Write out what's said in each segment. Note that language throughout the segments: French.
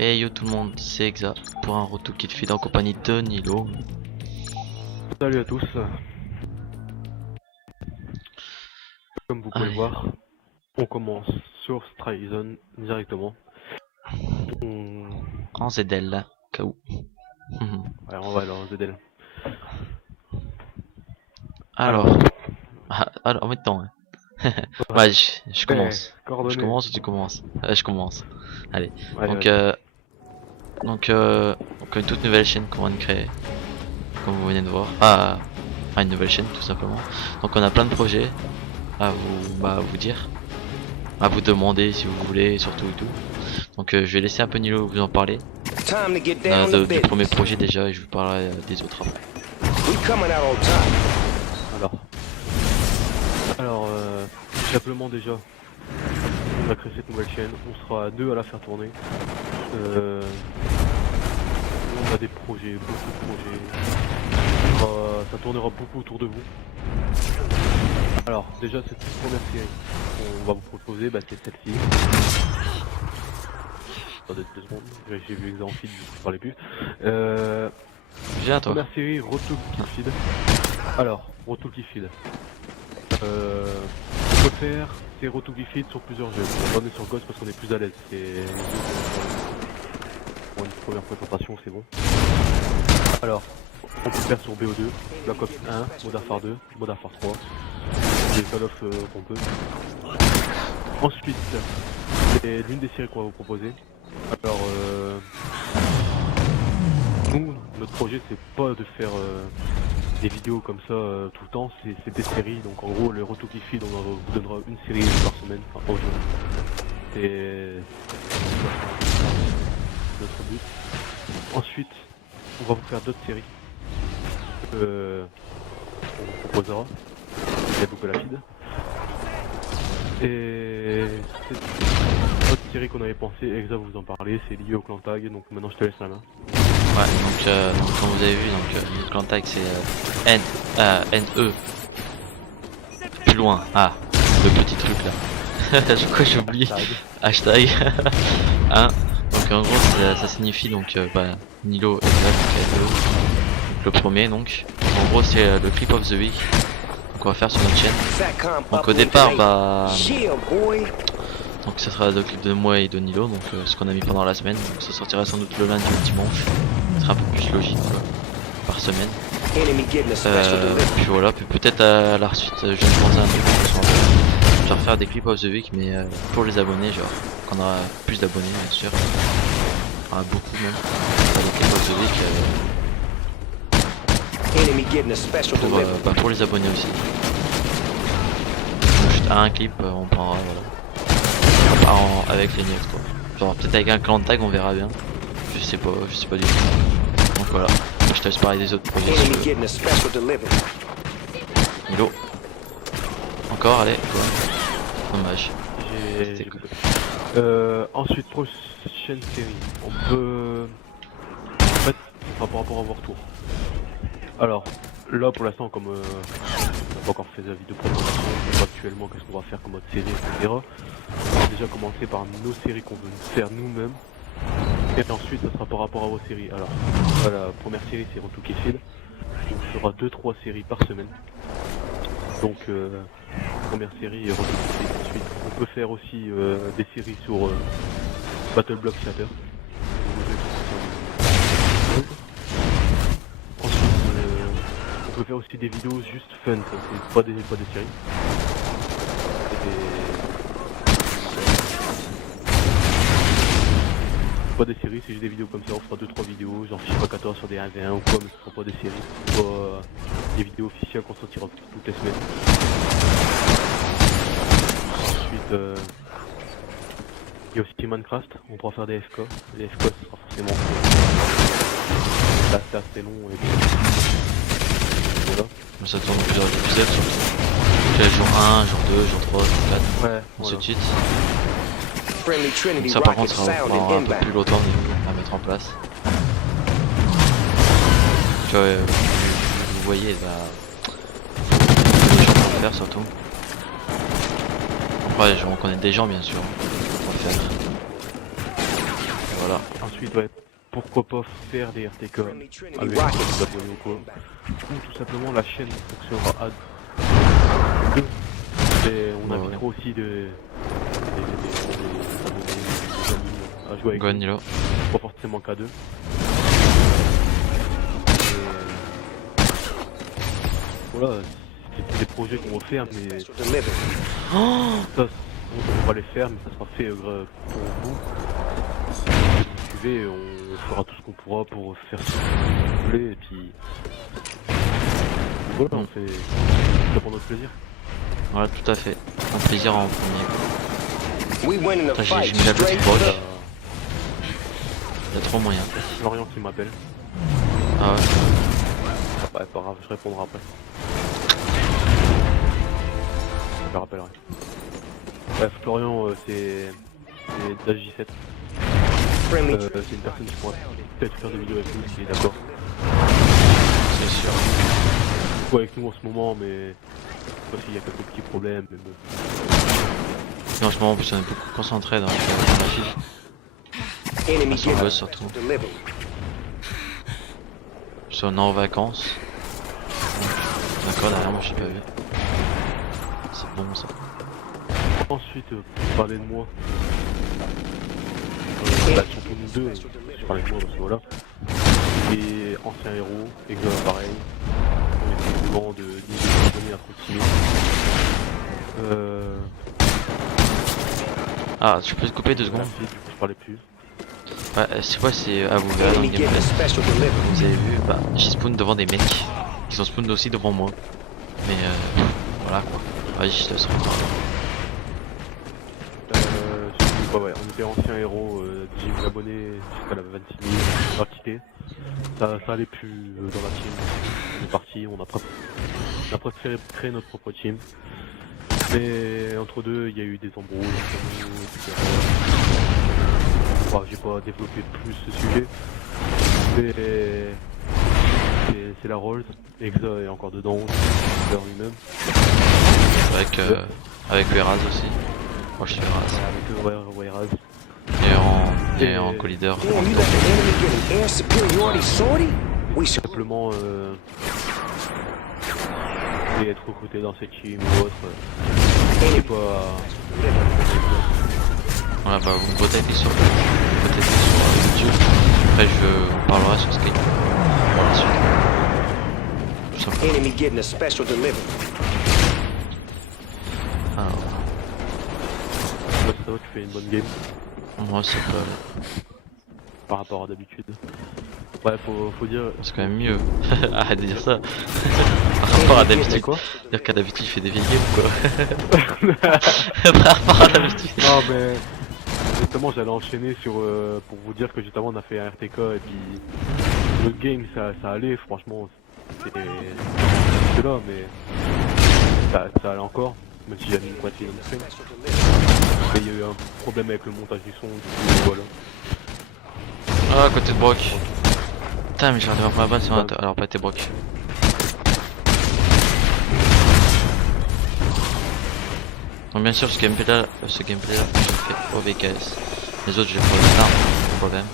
Hey yo tout le monde, c'est Exa pour un retour qui te fait en compagnie de Nilo. Salut à tous. Comme vous pouvez le Allez, voir, on commence sur Stryzone directement. en ZL là, KO. Ouais, on va aller en ZL. Alors, alors en même temps, hein. Ouais, je commence. Je Coordonnées. commence ou tu commences? Je commence. Allez, Allez, donc, vas-y. donc une toute nouvelle chaîne qu'on vient de créer, comme vous venez de voir. Ah, une nouvelle chaîne tout simplement. Donc on a plein de projets à vous dire, à vous demander si vous voulez, et surtout et tout. Donc je vais laisser un peu Nilo vous en parler. Du premier projet déjà et je vous parlerai des autres après. Alors, simplement déjà, on a créé cette nouvelle chaîne. On sera deux à la faire tourner. On a des projets, beaucoup de projets. Ça tournera beaucoup autour de vous. Alors, déjà, cette première série qu'on va vous proposer, c'est celle-ci. Attendez 2 secondes, j'ai vu Exa en feed, du coup je parlais plus. Viens toi. Première série, Retour Kill Feed. Alors, Retour Kill Feed. On peut faire ces Retour Kill Feed sur plusieurs jeux. On va aller sur Ghost parce qu'on est plus à l'aise. Pour une première présentation, c'est bon. Alors, on peut faire sur BO2, Black Ops 1, Modern Warfare 2, Modern Warfare 3. Les Call of qu'on peut. Ensuite, c'est l'une des séries qu'on va vous proposer. Alors, nous, notre projet, c'est pas de faire des vidéos comme ça tout le temps, c'est des séries. Donc, en gros, le Retour qui feed, on vous donnera une série par semaine, enfin, par jour. C'est notre but. Ensuite, on va vous faire d'autres séries. On vous proposera. Il y a beaucoup la feed. Et cette autre série qu'on avait pensé, Exa vous en parler, c'est lié au clan tag, donc maintenant je te laisse la main. Ouais, donc comme vous avez vu, notre clan tag c'est NE. Plus loin, le petit truc là. Je crois que j'ai oublié. Hashtag. Hein. Donc en gros ça signifie Nilo donc le premier donc. En gros c'est le clip of the week qu'on va faire sur notre chaîne. Donc au départ donc ça sera le clip de moi et de Nilo, donc ce qu'on a mis pendant la semaine, donc ça sortira sans doute le lundi ou le dimanche, ce sera un peu plus logique quoi, par semaine. Puis voilà, puis peut-être à la suite je vais penser à un truc, je vais refaire des clips of the week mais pour les abonnés, genre quand on aura plus d'abonnés bien sûr, on aura beaucoup même, des clips of the week pour les abonnés aussi. Donc, juste un clip on prendra voilà. Avec les news quoi. Genre peut-être avec un clan de tag on verra bien. Je sais pas du tout. Donc voilà. Je te laisse parler des autres projets. Nilo. Encore allez toi. Dommage. Ensuite prochaine série. On peut. En fait, par rapport à vos retours. Alors, là pour l'instant comme on n'a pas encore fait la vidéo de présentation, actuellement qu'est-ce qu'on va faire comme autre série, etc. On va déjà commencer par nos séries qu'on veut faire nous-mêmes. Et ensuite ça sera par rapport à vos séries. Alors, voilà, la première série c'est Retour Kill Feed. On fera 2-3 séries par semaine. Donc première série Retour Kill Feed. Ensuite on peut faire aussi des séries sur Battle Block Theater. On peut faire aussi des vidéos juste fun, c'est pas des séries. Pas des séries, c'est juste des vidéos comme ça, on fera 2-3 vidéos, genre FIFA 14 sur des 1v1 ou quoi, mais ce sera pas des séries, pas des vidéos officielles qu'on sortira toutes les semaines. Ensuite, il y a aussi Minecraft, on pourra faire des FK, les FK ce sera forcément là c'est assez long et voilà. Ça tourne plusieurs épisodes surtout. Jour 1, jour 2, jour 3, jour 4. Ouais, Ainsi de suite. Donc Ça par contre ça prendra un peu plus longtemps à mettre en place. Tu vois, vous voyez les gens pour faire surtout. Après on connaît des gens bien sûr pour le faire. voilà. Ensuite, ouais, pourquoi pas faire des RTK Friendly Trinity avec des rockets. abonnés ou quoi. Ou tout simplement la chaîne fonctionnera à deux. Et on Ouais, invitera aussi des abonnés, des amis à jouer avec Go nous. Nilo. Pas forcément qu'à deux. Voilà, c'est des projets qu'on va faire, mais Special delivery. Oh, ça, on va les faire, mais ça sera fait pour vous. Si vous suivez, on fera tout ce qu'on pourra pour faire ce que vous voulez, et puis voilà, on fait ça pour notre plaisir. voilà, tout à fait. Un plaisir en premier. We win in a Putain, fight j'ai mis la straight petite broc. up. Il y a trop moyen. Florian qui m'appelle. Ah ouais. Ah bah, pas grave, je répondrai après. Je le rappellerai. Bref, Florian, c'est d'AJ7. Friendly C'est une personne qui pourrait peut-être faire des vidéos avec nous s'il est d'accord. C'est sûr. Pas avec nous en ce moment, mais parce qu'il y a quelques petits problèmes. Mais bon. Et en ce moment, en plus, on est beaucoup concentré dans la file. enemy Son gear boss surtout. delivery. Parce qu'on est en vacances. D'accord, derrière moi, je sais pas vu. C'est bon ça. Ensuite, pour parler de moi, bah, surtout nous deux, je parlais de moi parce que voilà. Et ancien héros, Exo pareil. On était souvent de 10 abonnés approximés. Ah, tu peux te couper 2 secondes? Merci, du coup je parlais plus. Ouais, c'est quoi, c'est à vous verrez dans le Enemy getting a gameplay. special delivery. Vous avez vu, bah, j'ai spawn devant des mecs qui sont spawn aussi devant moi. Mais voilà quoi. Vas-y, je te laisse reprendre. Ouais, on était ancien héros, 10 000 abonnés jusqu'à la 26 000, on a quitté. Ça allait plus dans la team. On est parti, on a préféré créer notre propre team. Mais entre deux, il y a eu des embrouilles entre nous, etc. Enfin, j'ai pas développé plus ce sujet. Mais c'est la Rolls, Exa est encore dedans, c'est lui-même. Avec le Eraz aussi. Moi je suis Eraz. Avec Wairaz. Et en co-leader. Damn, you let the enemy get an air superiority sortie? We should Simplement et être recruté dans cette team ou autre. C'est pas. Voilà, bah vous me contactez sur YouTube. Après on parlera sur Skype. Pour la suite. Tout simplement. enemy getting a special delivery. Alors, Ouais, ça va, tu fais une bonne game moi c'est pas. par rapport à d'habitude. Ouais, faut dire. C'est quand même mieux. Arrête de dire ça. Par rapport à d'habitude. Quoi? Dire qu'à d'habitude il fait des vieilles games quoi. Par rapport à d'habitude. Non, mais. Justement, j'allais enchaîner sur. Pour vous dire que justement, on a fait un RTK et puis. Le game, ça allait, franchement. C'était là, mais. Ça allait encore. Même si j'avais une moitié dans le stream. Mais il y a eu un problème avec le montage du son, du coup, voilà. Ah, à côté de Brock. Putain, mais j'ai regardé ma balle, alors pas tes Brock. Donc bien sûr ce gameplay là, je l'ai fait au VKS. Les autres je les ferai plus tard, pas de problème.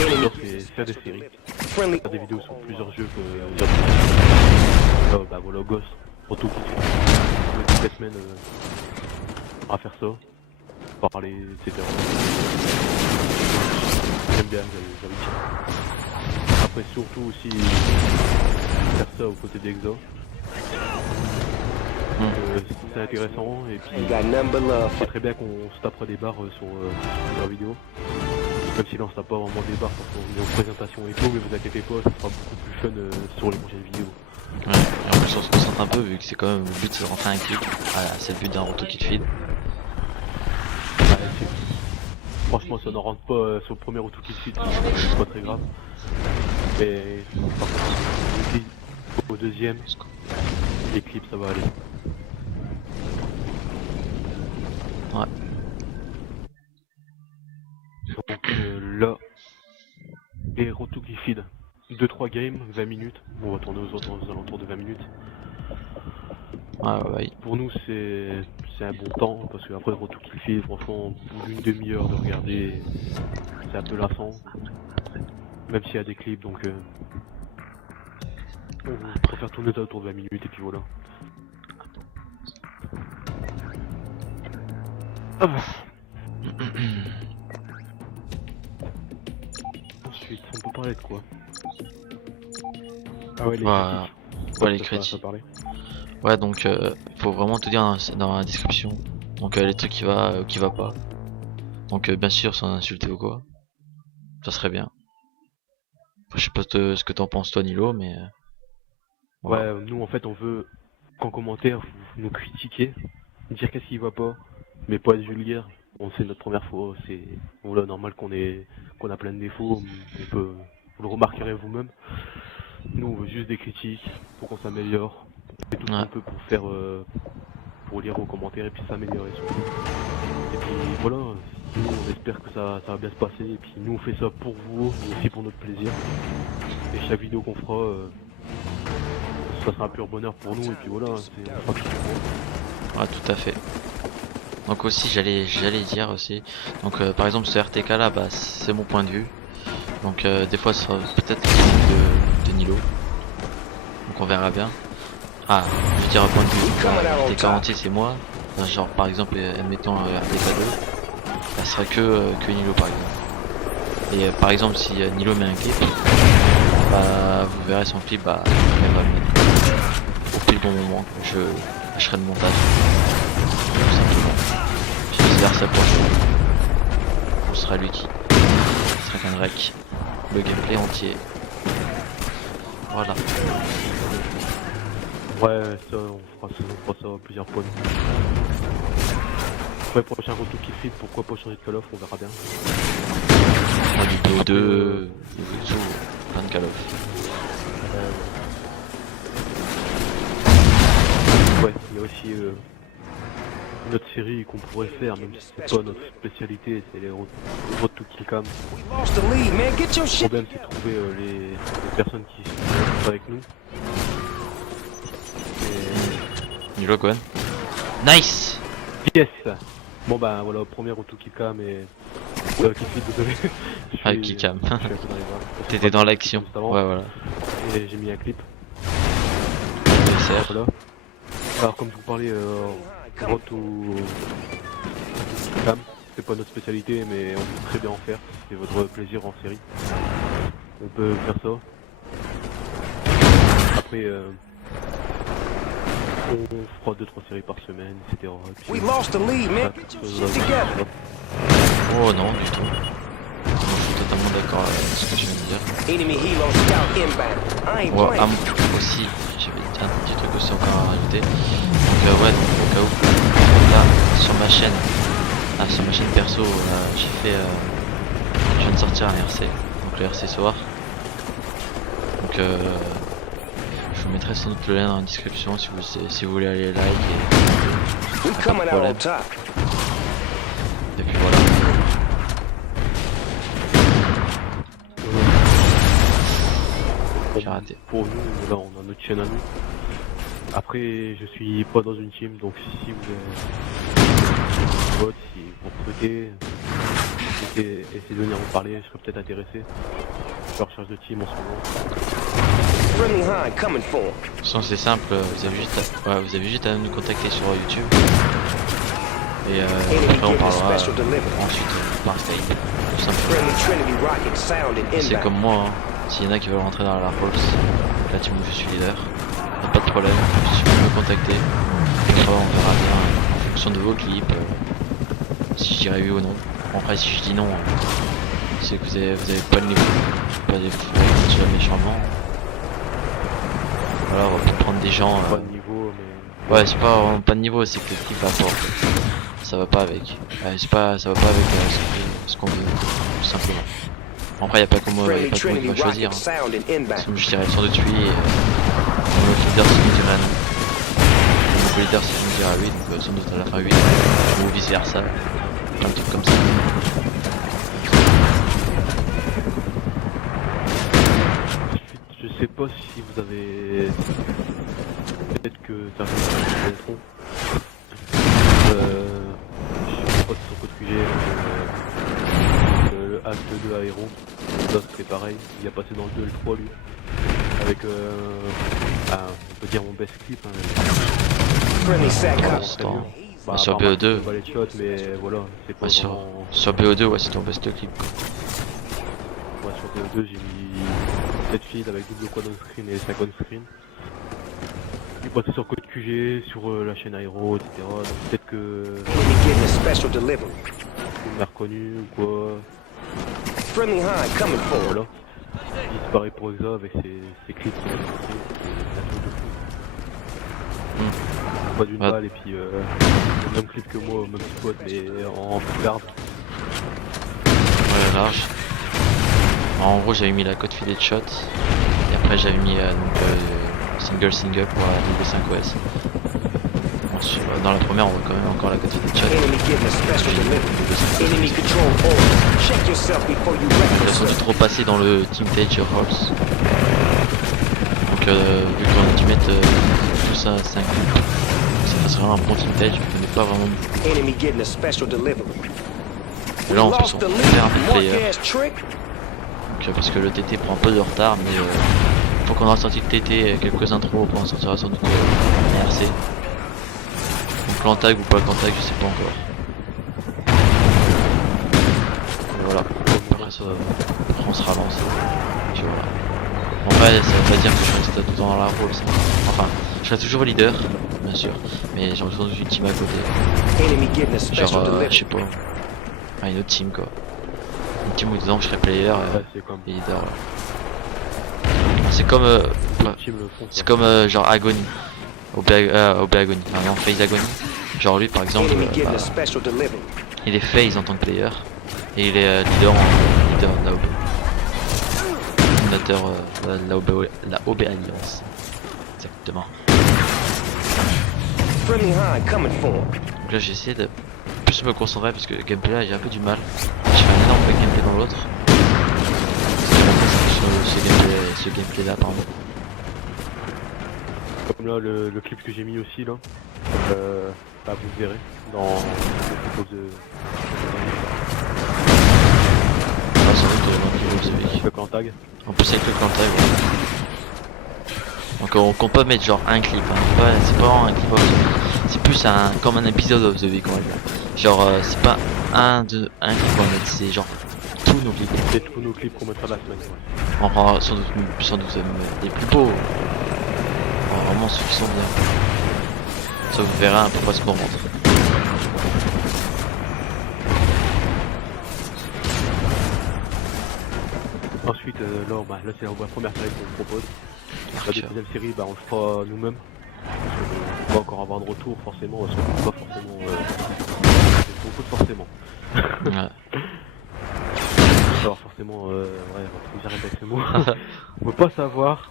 Alors, c'est faire des séries. Friendly Faire des vidéos sur plusieurs jeux que bah voilà, Ghost, Retour toutes les semaines à faire ça, parler, etc. J'aime bien, j'avais dit. Après surtout aussi faire ça aux côtés d'Exa. C'est intéressant et puis ain't got nothing but love c'est for très bien qu'on se tapera des barres sur plusieurs vidéos. Même si là on se tape pas vraiment des barres parce qu'on est en présentation et tout, mais vous inquiétez pas, ça sera beaucoup plus fun sur les prochaines vidéos. Ouais, et en plus on se concentre un peu vu que c'est quand même le but c'est de rentrer un clic. Voilà, c'est le but d'un Roto Kid Feed. Ouais, franchement, ça ne rentre pas sur le premier auto qui suit, c'est pas très grave. Mais par contre, au deuxième, les clips ça va aller. Ouais. Donc là, les Roto qui feed 2-3 games, 20 minutes. Bon, on va tourner aux autres aux alentours de 20 minutes. Ouais. Pour nous, c'est c'est un bon temps, parce qu'après le retour qu'il fait, franchement, au bout d'une demi-heure de regarder, c'est un peu lassant. Même s'il y a des clips, donc on préfère tourner ça autour de 20 minutes et puis voilà. Ensuite, on peut parler de quoi? Ah ouais, les Voilà. critiques. Ouais, les Ça critiques. parlait. Ouais, donc faut vraiment te dire dans la description. Donc les trucs qui va pas. Donc bien sûr sans insulter ou quoi. Ça serait bien. Enfin, je sais pas ce que t'en penses toi Nilo, mais voilà. Ouais, nous en fait on veut qu'en commentaire vous nous critiquez, dire qu'est-ce qui va pas, mais pas être vulgaire. Bon, c'est notre première fois, c'est voilà, normal qu'on a plein de défauts, vous le remarquerez vous-même. Nous on veut juste des critiques pour qu'on s'améliore. On fait tout ce Ouais. qu'on peut pour faire pour lire vos commentaires et puis s'améliorer surtout. Et puis voilà, nous on espère que ça va bien se passer et puis nous on fait ça pour vous, mais aussi pour notre plaisir. Et chaque vidéo qu'on fera ça sera un pur bonheur pour nous et puis voilà, on fera tout ce qu'on peut. Ouais, tout à fait. Donc aussi j'allais dire aussi. Donc par exemple ce RTK là, bah c'est mon point de vue. Donc des fois ce sera peut-être de Nilo. Donc on verra bien. Ah, je veux dire un point de vue. RTK entier c'est moi. Enfin, genre par exemple admettons RTK2, ça serait que Nilo par exemple. Et par exemple si Nilo met un clip, bah vous verrez son clip, bah elle va le mettre au pile bon moment. Je lâcherai le montage. Tout simplement. Puis vice versa pour lui. Ce sera lui qui sera qu'un rec. Le gameplay entier. Voilà. Ouais, ça on fera ça à plusieurs points. Après prochain retour qui fit, pourquoi pas changer de Call of, on verra bien. Moi du BO2, plein de Call of. Ouais, il y a aussi une autre série qu'on pourrait faire, même si c'est pas notre spécialité, c'est les Road to Kill Cam. We lost the lead, man. Get your Le shit. problème c'est de trouver les personnes qui sont avec nous. Nilo Gwen. Nice. Yes. Bon bah voilà, premier Road to Kill Cam et... qui fit, désolé. Ah, Kill Cam. Je suis un peu dans les bras. T'étais dans l'action. Juste avant, Ouais voilà. Et j'ai mis un clip. PSR. Voilà. Alors comme je vous parlais, Road to Kill Cam, c'est pas notre spécialité mais on peut très bien en faire, c'est votre plaisir en série. On peut faire ça. Après on fera 2-3 séries par semaine, etc. Et We puis, lost the lead, man. Get your shit together. Oh non du tout. Moi, je suis totalement d'accord avec ce que tu viens de dire. Enemy helo scout inbound. I ain't Ouais, playing. aussi, j'avais un petit truc aussi encore à rajouter. Donc ouais, donc, au cas où, là, sur ma chaîne perso, j'ai fait, je viens de sortir un RC, donc le RC soir. Donc je vous mettrai sans doute le lien dans la description si vous voulez aller like We pas de coming out problème. on top. et puis voilà. J'ai raté. Pour nous, là on a notre chaîne à nous. Après je suis pas dans une team, donc si vous êtes vote, si vous recrutez, essayez de venir me parler, je serais peut-être intéressé. Je suis en recherche de team en ce moment. Friendly Hind coming for him. De toute façon c'est simple, vous avez juste à nous contacter sur YouTube. Et Enemy après on giving parlera special delivery. ensuite par Skype. Tout simplement. Friendly Trinity rocket sounded C'est inbound. comme moi, hein. S'il y en a qui veulent rentrer dans la Rolls, la team où je suis leader, y'a pas de problème, il suffit de me contacter. Et après on verra bien en fonction de vos clips, si je dirais oui ou non. Bon, après si je dis non, c'est que vous avez pas le niveau, pas des sur méchamment. Voilà, on va peut-être prendre des gens. Pas de niveau, mais. Ouais, c'est pas vraiment pas de niveau, c'est que le clip va pas. Ça va pas avec. Ça va pas avec ce qu'on veut, tout simplement. Après, y a pas que moi, y a Friendly pas que moi qui Trinity va choisir. rocket Hein. sounded inbound. Sinon, je dirais sans doute oui, et le leader si me dirait non. Le leader si me dira oui, donc sans doute à la fin oui, ou vice versa. Un truc comme ça. Je sais pas si vous avez. Peut-être que certains connaîtront. pareil, il a passé dans le 2 et le 3 lui. Avec on peut dire mon best clip. Hein. Friendly SAC Pour cop. l'instant. Bah, Sur à part BO2. le balai de shot, mais voilà, c'est pas Ouais, vraiment... sur BO2, ouais, c'est ton best clip. Quoi. Ouais, sur BO2 j'ai mis 7 feeds avec double quad on screen et 5 on screen. Il passé sur code QG, sur la chaîne Aero, etc. Donc peut-être que Enemy getting a special delivery. on m'a reconnu ou quoi. Friendly Hind coming forward. Voilà. Il disparaît pour Exa avec ses clips qui ont sorti. C'est un truc de fou. Pas d'une Ouais. balle et puis le même clip que moi, même spot mais en full garde. Ouais, large. En gros, j'avais mis la code fided shot. Et après, j'avais mis single pour la W5OS. Dans la première, on voit quand même encore la code fided shot. Enemy getting a special delivery. Enemy control all. Check yourself before you wreck Ils sont yourself. tous repassés dans le Team Tage Rolls. Donc, vu qu'on a dû mettre tout ça à 5 clips, ça serait vraiment un bon Team Tage, mais pas vraiment. Enemy getting a special delivery. Et là, en plus, on peut faire un peu de player. Mark ass trick. Donc, parce que le TT prend un peu de retard, mais faut qu'on aura sorti le TT quelques intros pour en sortir sans doute RC. Donc l'antag ou pas l'antag, je sais pas encore. Et voilà. Après ça, après on se relance. Puis voilà. En vrai, ça veut pas dire que je reste tout le temps dans la rôle. Ça. Enfin, je serai toujours leader, bien sûr, mais j'aurai toujours une team à côté. Enemy getting a special Genre, je delivery. sais pas. Ah, une autre team quoi. Une team où dedans je serai player Ouais, c'est comme et leader. Voilà. C'est comme. le team le font. C'est comme genre Agony. OB Agony. Ah non, FaZe Agony. Genre lui par exemple, Enemy getting a special delivery. il est FaZe en tant que player. Et il est leader de la OB. Fondateur de la OB Alliance. Exactement. Friendly Hind coming forward. Donc là j'ai essayé de plus me concentrer parce que le gameplay là j'ai un peu du mal. Je fais un énorme gameplay dans l'autre. Ce gameplay là pardon. Comme là le clip que j'ai mis aussi là. Bah, vous verrez dans le propos de Ah, sans doute dans le le clan tag. en plus avec le clan tag. Donc on peut mettre genre un clip, hein. C'est pas vraiment un clip of the week. C'est plus comme un épisode of the week on va dire. Genre c'est pas un clip qu'on va mettre, c'est genre tous nos clips. C'est tous nos clips qu'on mettra la semaine. Ouais. On prend sans doute les plus beaux. Vraiment ceux qui sont bien. Ça vous verrez un peu pas ce qu'on rentre. Ensuite là c'est la première série qu'on propose. La deuxième série bah on le fera nous-mêmes. On va encore avoir de retour forcément parce qu'on peut pas forcément beaucoup de forcément. Ouais. Alors forcément j'arrête avec ce mot. On peut pas savoir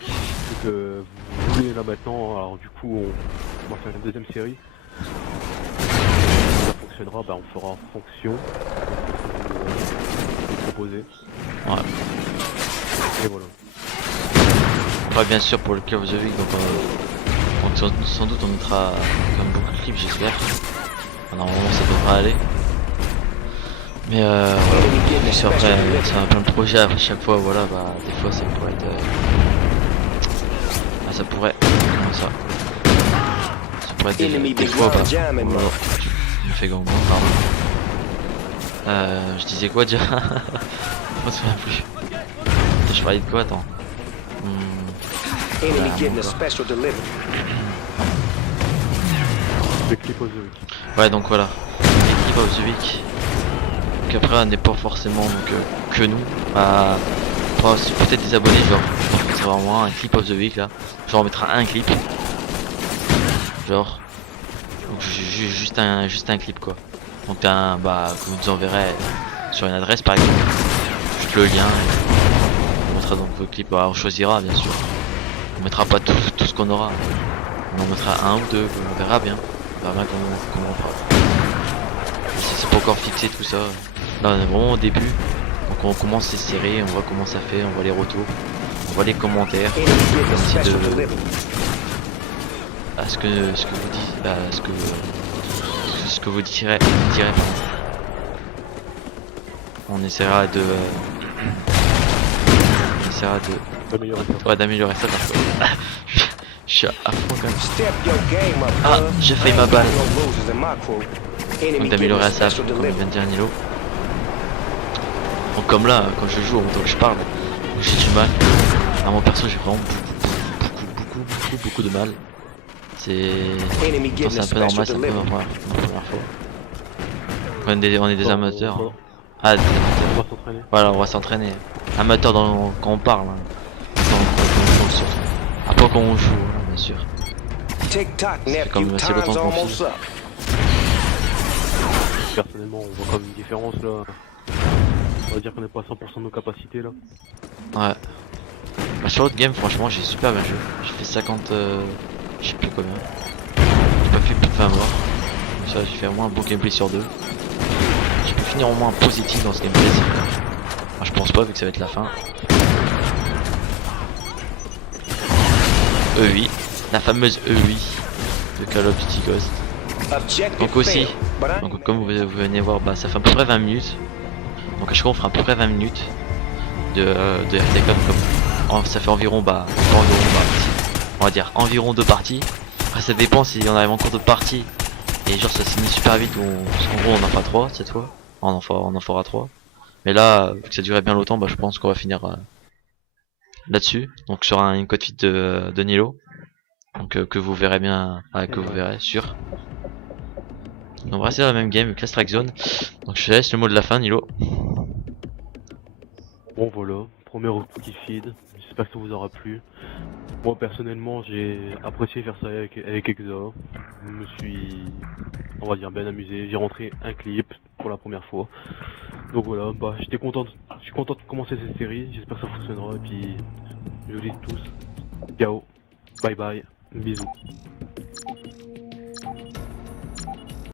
ce que vous voulez là maintenant. Alors du coup on va faire une deuxième série. Si ça fonctionnera, bah on fera en fonction de proposer. Ouais. Et voilà. Après bien sûr pour le Call of the Week donc sans doute on mettra comme beaucoup de clips j'espère. Normalement ça devrait aller. Mais voilà, c'est après ça a plein de projets à chaque fois voilà bah des fois ça pourrait être ça pourrait comment ça pourrait être des fois bah voilà. Je me fais gangbang pardon. Je disais quoi déjà? Je me souviens plus. Je parlais de quoi attends? Enemy getting a special delivery. Le clip of the week. Ouais donc voilà, les clips of the week. Donc après on n'est pas forcément donc, que nous. Peut-être des abonnés genre je pense que c'est vraiment un clip of the week là. Genre on mettra un clip. Genre donc, juste un clip quoi. Donc bah que vous nous enverrez sur une adresse par exemple. Juste le lien et on mettra donc vos clips. Bah, on choisira bien sûr. On mettra pas tout ce qu'on aura. On en mettra un ou deux, on verra bien. On verra bien comment on fera. C'est pas encore fixé tout ça. Là on est vraiment au début. Donc on commence ces séries, on voit comment ça fait, on voit les retours, on voit les commentaires. Enemy getting a Ainsi special de delivery. ce que vous dites, ce que vous direz. On essaiera de j'essaierai D'améliorer ça. ouais, d'améliorer ça parce que je suis à fond quand même. Step your game up, Ah, cuz. j'ai failli ma balle. No losers in my crew. Enemy Donc d'améliorer getting ça, a special comme vient delivery. de dire Nilo. Donc comme là, quand je joue en même temps que je parle, j'ai du mal. À mon perso, j'ai vraiment beaucoup de mal. C'est Enemy c'est getting un a peu normal, special c'est un peu delivery. normal, c'est ma première fois. On est des amateurs. On Ah, des va amateurs. s'entraîner. Voilà, on va s'entraîner. Amateur quand on parle. Hein. Quand on joue surtout. Après quand on joue, hein, bien sûr. Tick-tock, comme nephew, assez longtemps time's qu'on almost filme. up. Personnellement, on voit quand même une différence là. On va dire qu'on n'est pas à 100% de nos capacités là. Ouais. Bah, sur l'autre game, franchement, j'ai super bien joué. J'ai fait 50. Je sais plus combien. J'ai pas fait plus de 20 morts. Donc ça, j'ai fait au moins un beau gameplay sur 2. J'ai pu finir au moins positif dans ce gameplay. Enfin, je pense pas, vu que ça va être la fin. E8. La fameuse E8 de Call of Duty Ghost. Objective Donc aussi, failed, but I- donc comme vous venez voir, bah, ça fait à peu près 20 minutes. Donc à chaque fois on fera à peu près 20 minutes de RTK. Ça fait environ on va dire environ 2 parties. Après ça dépend si on arrive en cours de partie et genre ça se finit super vite ou parce qu'en gros on en fera 3 cette fois. On en fera 3. Mais là, vu que ça durait bien longtemps, bah, je pense qu'on va finir là-dessus. Donc sur une code feed de Nilo. Donc que vous verrez bien, que vous verrez sûr. On va rester dans la même game que la Strike Zone. Donc je te laisse le mot de la fin, Nilo. Bon voilà, premier rookie feed, j'espère que ça vous aura plu. Moi personnellement j'ai apprécié faire ça avec Exa. Je me suis, on va dire, bien amusé. J'ai rentré un clip pour la première fois. Donc voilà, bah je suis content de commencer cette série, j'espère que ça fonctionnera et puis je vous dis tous, ciao, bye bye, bisous.